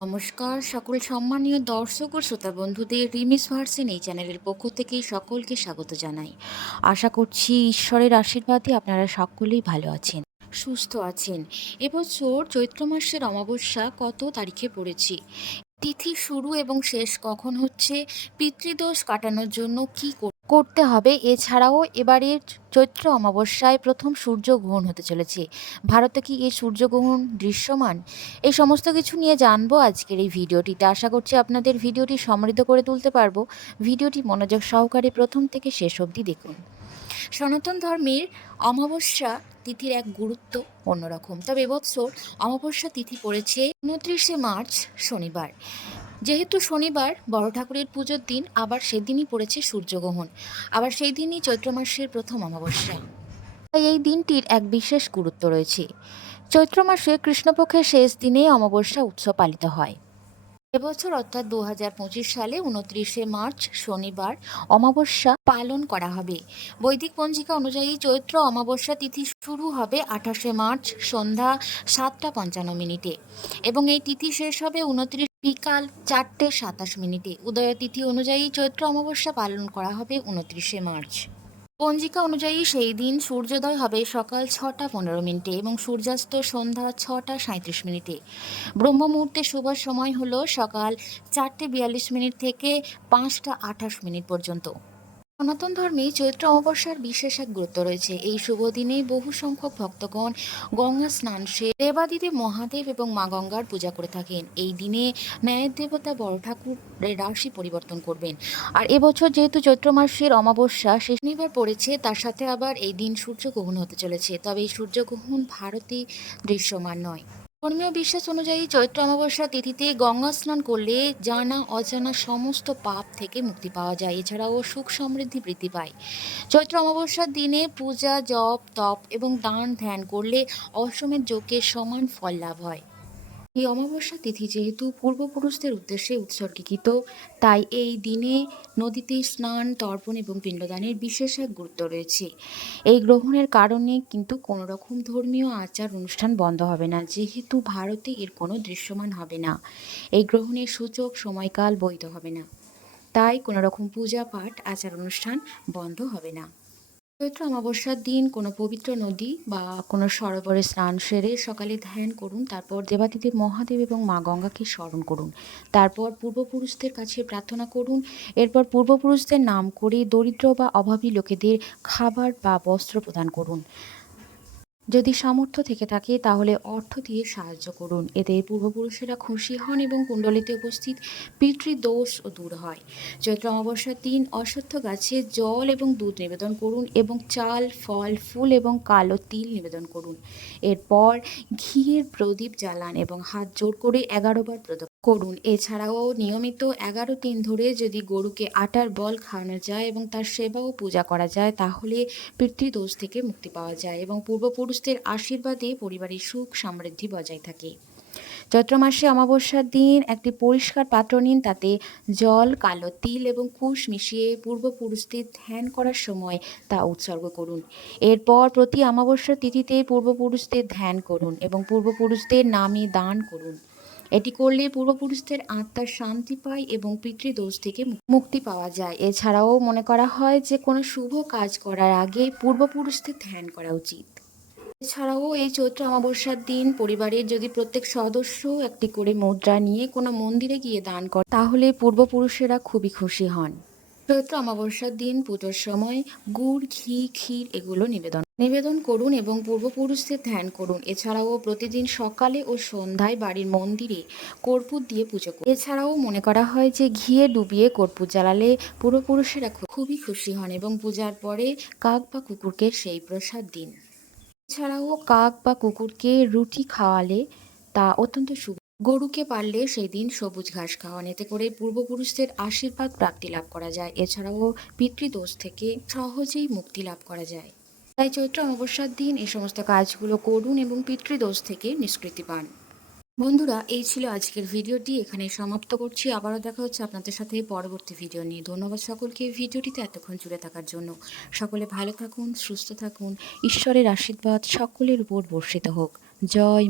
নমস্কার, সকল সম্মানীয় দর্শক ও শ্রোতা বন্ধুদের রিমিস ভার্সেন এই চ্যানেলের পক্ষ থেকে সকলকে স্বাগত জানাই। আশা করছি ঈশ্বরের আশীর্বাদে আপনারা সকলেই ভালো আছেন, সুস্থ আছেন। এবছর চৈত্র মাসের অমাবস্যা কত তারিখে পড়েছি? তিথি শুরু এবং শেষ কখন হচ্ছে? পিতৃদোষ কাটানোর জন্য কি করতে হবে। এছাড়াও এবারের চৈত্র অমাবস্যায় প্রথম সূর্যগ্রহণ হতে চলেছে। ভারতে কি এই সূর্যগ্রহণ দৃশ্যমান? এই সমস্ত কিছু নিয়ে জানব আজকের এই ভিডিওটিতে। আশা করছি আপনাদের ভিডিওটি সমৃদ্ধ করে তুলতে পারব। ভিডিওটি মনোযোগ সহকারে প্রথম থেকে শেষ অবধি দেখুন। সনাতন ধর্মের অমাবস্যা তিথির এক গুরুত্ব অন্যরকম। তবে এবছর অমাবস্যা তিথি পড়েছে উনত্রিশে মার্চ শনিবার। যেহেতু শনিবার বড় ঠাকুরের পুজোর দিন, আবার সেদিনই পড়েছে সূর্যগ্রহণ। আবার সেই দিনই চৈত্র মাসের প্রথম অমাবস্যা। তাই এই দিনটির এক বিশেষ গুরুত্ব রয়েছে। চৈত্র মাসে কৃষ্ণপক্ষের শেষ দিনে অমাবস্যা উৎসব পালিত হয়। এবছর অর্থাৎ দু হাজার পঁচিশ সালে উনত্রিশে মার্চ শনিবার অমাবস্যা পালন করা হবে। বৈদিক পঞ্জিকা অনুযায়ী চৈত্র অমাবস্যা তিথি শুরু হবে আঠাশে মার্চ সন্ধ্যা সাতটা পঞ্চান্ন মিনিটে। এবং এই তিথি শেষ হবে উনত্রিশ বিকাল চারটে সাতাশ মিনিটে। উদয়তিথি অনুযায়ী চৈত্র অমাবস্যা পালন করা হবে উনত্রিশে মার্চ। পঞ্জিকা অনুযায়ী সেই দিন সূর্যোদয় হবে সকাল ছটা পনেরো মিনিটে এবং সূর্যাস্ত সন্ধ্যা ছটা সাঁত্রিশ মিনিটে। ব্রহ্ম মুহূর্তে শুভ সময় হলো সকাল চারটে বিয়াল্লিশ মিনিট থেকে পাঁচটা আঠাশ মিনিট পর্যন্ত। সনাতন ধর্মে চৈত্র অমাবস্যার বিশেষ এক গুরুত্ব রয়েছে। এই শুভ দিনে বহু সংখ্যক ভক্তগণ গঙ্গা স্নান সে দেবাদিদেব, মহাদেব এবং মা গঙ্গার পূজা করে থাকেন। এই দিনে ন্যায়ের দেবতা বড় ঠাকুরের রাশি পরিবর্তন করবেন। আর এবছর যেহেতু চৈত্র মাসের অমাবস্যা, সে শনিবার পড়েছে, তার সাথে আবার এই দিন সূর্যগ্রহণ হতে চলেছে। তবে এই সূর্যগ্রহণ ভারতে দৃশ্যমান নয়। ধর্মীয় বিশ্বাস অনুযায়ী চৈত্র অমাবস্যা তিথিতে গঙ্গা স্নান করলে জানা অজানা সমস্ত পাপ থেকে মুক্তি পাওয়া যায়। এছাড়াও সুখ সমৃদ্ধি বৃদ্ধি পায়। চৈত্র অমাবস্যার দিনে পূজা, জপ, তপ এবং দান ধ্যান করলে অসমের যজ্ঞের সমান ফল লাভ হয়। এই অমাবস্যা তিথি যেহেতু পূর্বপুরুষদের উদ্দেশ্যে উৎসর্গীকৃত, তাই এই দিনে নদীতে স্নান, তর্পণ এবং পিণ্ডদানের বিশেষ এক গুরুত্ব রয়েছে। এই গ্রহণের কারণে কিন্তু কোনো রকম ধর্মীয় আচার অনুষ্ঠান বন্ধ হবে না, যেহেতু ভারতে এর কোনো দৃশ্যমান হবে না। এই গ্রহণের সূচক সময়কাল বৈধ হবে না। তাই কোনো রকম পূজা পাঠ, আচার অনুষ্ঠান বন্ধ হবে না। চৈত্র অমাবস্যার দিন কোনো পবিত্র নদী বা কোনো সরোবরে স্নান সেরে সকালে ধ্যান করুন, তারপর দেবাদিদেব মহাদেব এবং মা গঙ্গাকে স্মরণ করুন। তারপর পূর্বপুরুষদের কাছে প্রার্থনা করুন। এরপর পূর্বপুরুষদের নাম করে দরিদ্র বা অভাবী লোকেদের খাবার বা বস্ত্র প্রদান করুন। যদি সামর্থ্য থেকে থাকে, তাহলে অর্থ দিয়ে সাহায্য করুন। এতে পূর্বপুরুষেরা খুশি হন এবং কুণ্ডলিতে উপস্থিত পিতৃদোষ ও দূর হয়। চৈত্র অমাবস্যার দিন অশ্বত্থ গাছে জল এবং দুধ নিবেদন করুন এবং চাল, ফল, ফুল এবং কালো তিল নিবেদন করুন। এরপর ঘিয়ের প্রদীপ জ্বালান এবং হাত জোর করে এগারোবার প্রদপ করুন। এছাড়াও নিয়মিত এগারো দিন ধরে যদি গরুকে আটার বল খাওয়ানো যায় এবং তার সেবা ও পূজা করা যায়, তাহলে পিতৃদোষ থেকে মুক্তি পাওয়া যায় এবং পূর্বপুরুষদের আশীর্বাদে পরিবারের সুখ সমৃদ্ধি বজায় থাকে। চৈত্র মাসে অমাবস্যার দিন একটি পরিষ্কার পাত্র নিন, তাতে জল, কালো তিল এবং কুশ মিশিয়ে পূর্বপুরুষদের ধ্যান করার সময় তা উৎসর্গ করুন। এরপর প্রতি অমাবস্যার তিথিতে পূর্বপুরুষদের ধ্যান করুন এবং পূর্বপুরুষদের নামে দান করুন। এটি করলে পূর্বপুরুষদের আত্মার শান্তি পায় এবং পিতৃদোষ থেকে মুক্তি পাওয়া যায়। এছাড়াও মনে করা হয় যে কোনো শুভ কাজ করার আগে পূর্বপুরুষদের ধ্যান করা উচিত। এছাড়াও এই চৈত্র অমাবস্যার দিন পরিবারের যদি প্রত্যেক সদস্য একটি করে মুদ্রা নিয়ে কোনো মন্দিরে গিয়ে দান করে, তাহলে পূর্বপুরুষেরা খুবই খুশি হন। চৈত্র অমাবস্যার দিন পুজোর সময় গুড়, ঘি, ক্ষীর এগুলো নিবেদন। নিবেদন করুন এবং পূর্বপুরুষদের ধ্যান করুন। এছাড়াও প্রতিদিন সকালে ও সন্ধ্যায় বাড়ির মন্দিরে কর্পূর দিয়ে পুজো করুন। এছাড়াও মনে করা হয় যে ঘিয়ে ডুবিয়ে কর্পূর জ্বালালে পূর্বপুরুষেরা খুবই খুশি হন এবং পূজার পরে কাক বা কুকুরকে সেই প্রসাদ দিন। এছাড়াও কাক বা কুকুরকে রুটি খাওয়ালে তা অত্যন্ত শুভ গরুকে পারলে সেই দিন সবুজ ঘাস খাওয়ান এতে করে পূর্বপুরুষদের আশীর্বাদ, প্রাপ্তি লাভ করা যায়। এছাড়াও পিতৃদোষ থেকে সহজেই মুক্তি লাভ করা যায়। তাই চৈত্র অমাবস্যার দিন এই সমস্ত কাজগুলো করুন এবং পিতৃদোষ থেকে নিষ্কৃতি পান। বন্ধুরা, এই ছিল আজকের ভিডিওটি। এখানে সমাপ্ত করছি। আবারও দেখা হচ্ছে আপনাদের সাথে পরবর্তী ভিডিও নিয়ে। ধন্যবাদ সকলকে ভিডিওটিতে এতক্ষণ জুড়ে থাকার জন্য। সকলে ভালো থাকুন, সুস্থ থাকুন। ঈশ্বরের আশীর্বাদ সকলের উপর বর্ষিত হোক। জয়